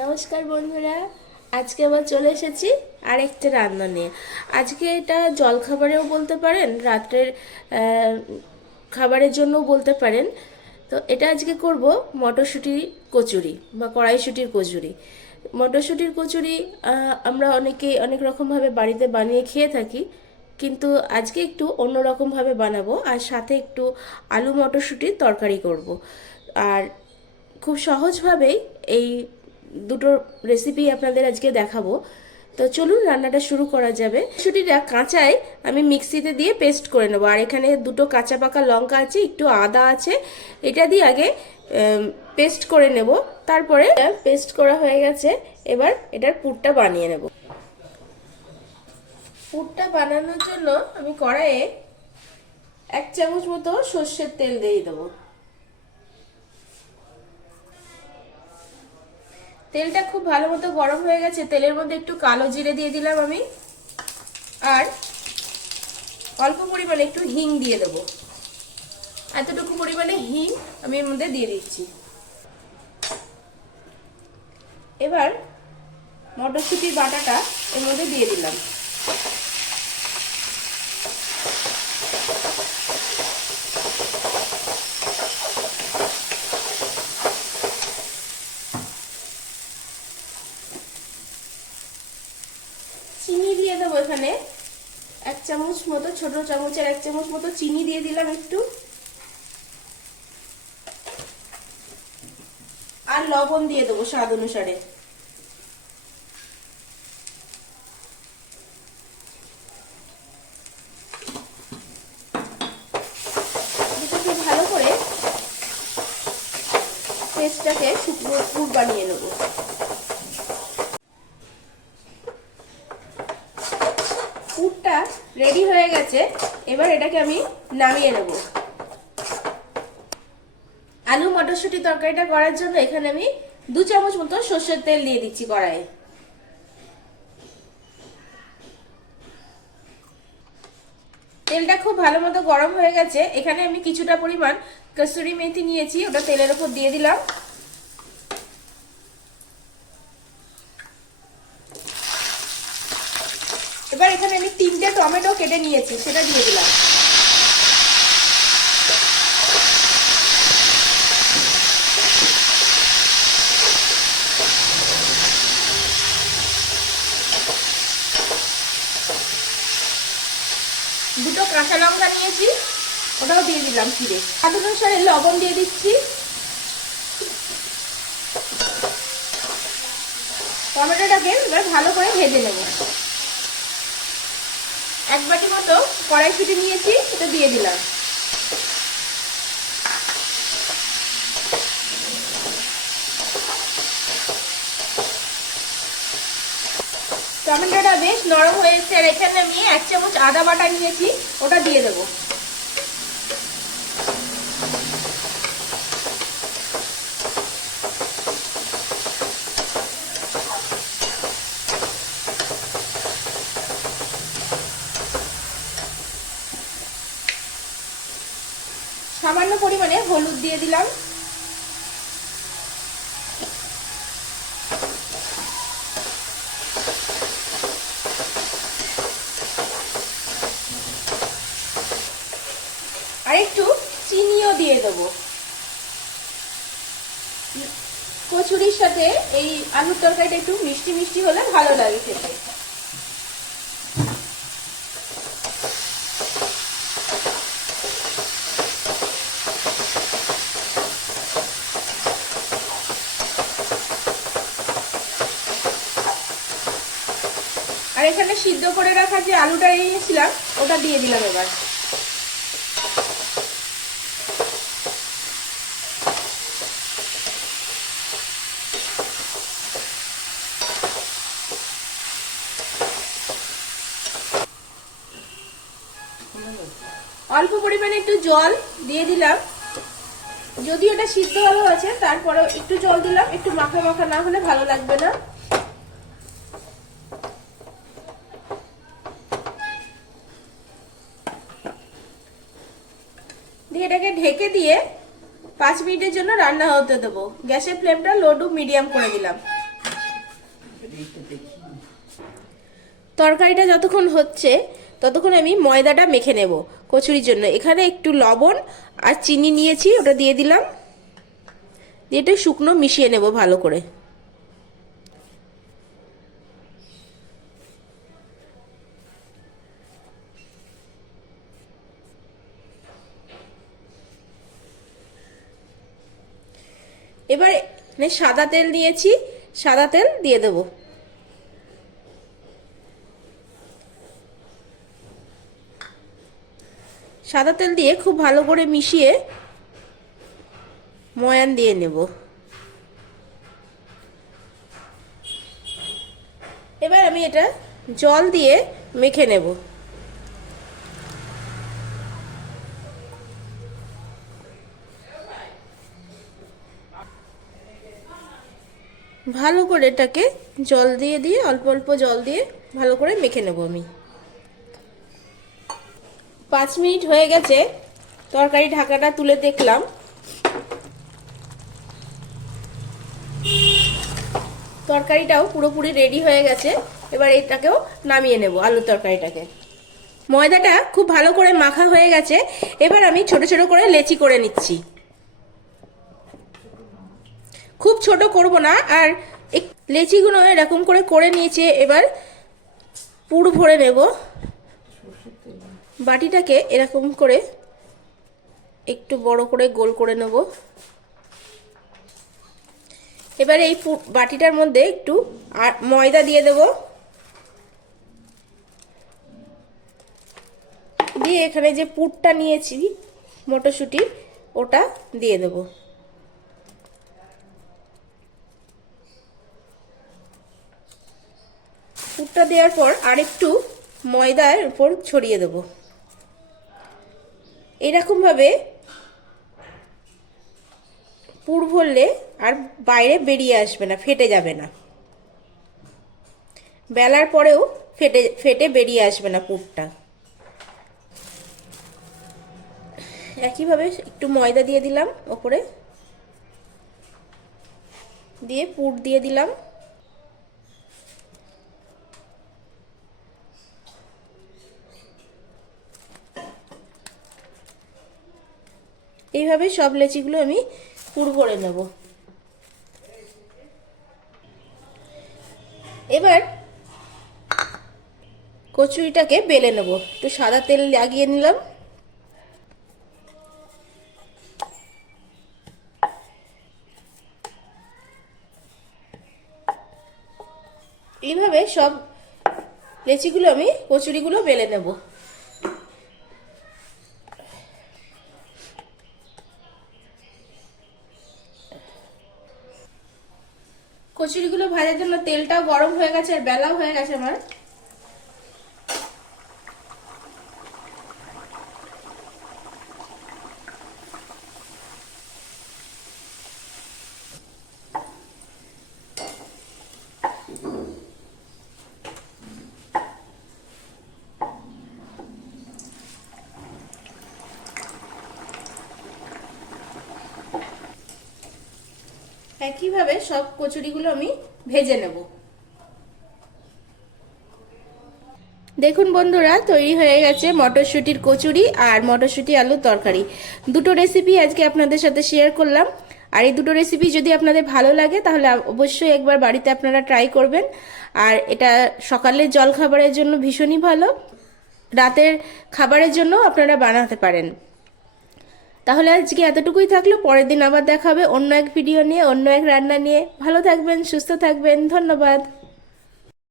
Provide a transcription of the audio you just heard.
নমস্কার বন্ধুরা, আজকে আবার চলে এসেছি আরেকটা রান্না নিয়ে। আজকে এটা জলখাবারেও বলতে পারেন, রাত্রের খাবারের জন্যও বলতে পারেন। তো এটা আজকে করব মটরশুঁটি কচুরি বা কড়াইশুঁটির কচুরি। মটরশুঁটির কচুরি আমরা অনেকেই অনেক রকমভাবে বাড়িতে বানিয়ে খেয়ে থাকি, কিন্তু আজকে একটু অন্যরকমভাবে বানাবো, আর সাথে একটু আলু মটরশুঁটির তরকারি করব। আর খুব সহজভাবেই এই দুটো রেসিপি আপনাদের আজকে দেখাবো। তো চলুন রান্নাটা শুরু করা যাবে। মটরশুঁটিটা কাঁচাই আমি মিক্সিতে দিয়ে পেস্ট করে নেবো। আর এখানে দুটো কাঁচা পাকা লঙ্কা আছে, একটু আদা আছে, এটা দিয়ে আগে পেস্ট করে নেব। তারপরে পেস্ট করা হয়ে গেছে, এবার এটার পুরটা বানিয়ে নেব। পুরটা বানানোর জন্য আমি কড়াইয়ে 1 চামচ মতো সর্ষের তেল দিয়ে দেবো। তেলটা খুব ভালো মতো গরম হয়ে গেছে, তেলের মধ্যে একটু কালো জিরে দিয়ে দিলাম আমি, আর অল্প পরিমাণে একটু হিং দিয়ে দেবো। এতটুকু পরিমাণে হিং আমি এর মধ্যে দিয়ে দিচ্ছি। এবার মটরশুঁটির বাটাটা এর মধ্যে দিয়ে দিলাম। চিনি দিয়ে দেবো, এখানে 1 চামচ মতো, ছোট চামচের 1 চামচ মতো চিনি দিয়ে দিলাম একটু, আর লবণ দিয়ে দেবো স্বাদ অনুসারে। এটাকে ভালো করে পেস্টটাকে শুকনো পুর বানিয়ে নেবো। পুরটা রেডি হয়ে গেছে, এবার এটাকে আমি নামিয়ে নেব। আলু মটরশুঁটি তরকারিটা করার জন্য এখানে আমি 2 চামচ মতো সর্ষের তেল দিয়ে দিচ্ছি কড়াইয়ে। তেলটা খুব ভালো মতো গরম হয়ে গেছে, এখানে আমি কিছুটা পরিমাণ কসুরি মেথি নিয়েছি, ওটা তেলের উপর দিয়ে দিলাম। এবার এখানে আমি 3টে টমেটো কেটে নিয়েছি, সেটা দিয়ে দিলাম। দুটো কাঁচা লঙ্কা নিয়েছি, ওটাও দিয়ে দিলাম চিড়ে। স্বাদ অনুসারে লবণ দিয়ে দিচ্ছি। টমেটোটাকে এবার ভালো করে ভেজে নেব। 1 বাটি মতো কড়াইশুঁটি নিয়েছি, এটা দিয়ে দিলাম। টমেটোটা বেশ নরম হয়েছে, আর এখানে আমি 1 চামচ আদা বাটা নিয়েছি, ওটা দিয়ে দেবো। সামান্য পরিমাণে হলুদ দিয়ে দিলাম। আর একটু চিনিও দিয়ে দেবো। কচুরির সাথে এই আলুর তরকারিটা একটু মিষ্টি মিষ্টি হলে ভালো লাগে খেতে। আর এখানে সিদ্ধ করে রাখা যে আলুটা নিয়েছিলাম, ওটা দিয়ে দিলাম এবার। অল্প পরিমাণে একটু জল দিয়ে দিলাম, যদি ওটা সিদ্ধ আলু আছে তারপরে একটু জল দিলাম, একটু মাখা মাখা না হলে ভালো লাগবে না। দিয়ে এটাকে ঢেকে দিয়ে 5 মিনিটের জন্য রান্না হতে দেবো। গ্যাসের ফ্লেমটা লো টু মিডিয়াম করে দিলাম। তরকারিটা যতক্ষণ হচ্ছে ততক্ষণ আমি ময়দাটা মেখে নেব কচুরির জন্য। এখানে একটু লবণ আর চিনি নিয়েছি, ওটা দিয়ে দিলাম, দিয়ে একটু শুকনো মিশিয়ে নেব ভালো করে। এবার সাদা তেল নিয়েছি, সাদা তেল দিয়ে দেব। সাদা তেল দিয়ে খুব ভালো করে মিশিয়ে ময়ান দিয়ে নেব। এবার আমি এটা জল দিয়ে মেখে নেব। ভালো করে এটাকে জল দিয়ে দিয়ে অল্প অল্প জল দিয়ে ভালো করে মেখে নেব আমি। 5 মিনিট হয়ে গেছে, তরকারি ঢাকাটা তুলে দেখলাম তরকারিটাও পুরোপুরি রেডি হয়ে গেছে। এবার এটাকেও নামিয়ে নেব, আলুর তরকারিটাকে। ময়দাটা খুব ভালো করে মাখা হয়ে গেছে। এবার আমি ছোট ছোট করে লেচি করে নিচ্ছি। খুব ছোট করব না, আর লেচিগুলো এরকম করে নিয়েছি। এবার পুর ভরে নেব। বাটিটাকে এরকম করে একটু বড় করে গোল করে নেব। এবার এই বাটিটার মধ্যে একটু ময়দা দিয়ে দেব, দিয়ে এখানে যে পুরটা নিয়েছি মটরশুঁটি ওটা দিয়ে দেব। পুরটা দেওয়ার পর আরেকটু ময়দার উপর ছড়িয়ে দেব। এরকম ভাবে পুর ভরলে আর বাইরে বেরিয়ে আসবে না, ফেটে যাবে না। বেলার পরেও ফেটে বেরিয়ে আসবে না পুরটা। একইভাবে একটু ময়দা দিয়ে দিলাম ওপরে, দিয়ে পুর দিয়ে দিলাম। এইভাবে সব লেচিগুলো আমি পুর ভরে নেব। এবার কচুরিটাকে বেলে নেব। একটু সাদা তেল লাগিয়ে নিলাম। এইভাবে সব লেচিগুলো আমি কচুরিগুলো বেলে নেব। কচুরিগুলো ভাজার জন্য তেলটাও গরম হয়ে গেছে আর বেলাও হয়ে গেছে আমার। একইভাবে সব কচুরিগুলো আমি ভেজে নেব। দেখুন বন্ধুরা, তৈরি হয়ে গেছে মটরশুঁটির কচুরি আর মটরশুঁটি আলুর তরকারি। দুটো রেসিপি আজকে আপনাদের সাথে শেয়ার করলাম। আর এই দুটো রেসিপি যদি আপনাদের ভালো লাগে তাহলে অবশ্যই একবার বাড়িতে আপনারা ট্রাই করবেন। আর এটা সকালের জলখাবারের জন্য ভীষণই ভালো, রাতের খাবারের জন্য আপনারা বানাতে পারেন। তাহলে আজকে এতটুকুই থাকলো, পরের দিন আবার দেখা হবে অন্য এক ভিডিও নিয়ে, অন্য এক রান্না নিয়ে। ভালো থাকবেন, সুস্থ থাকবেন, ধন্যবাদ।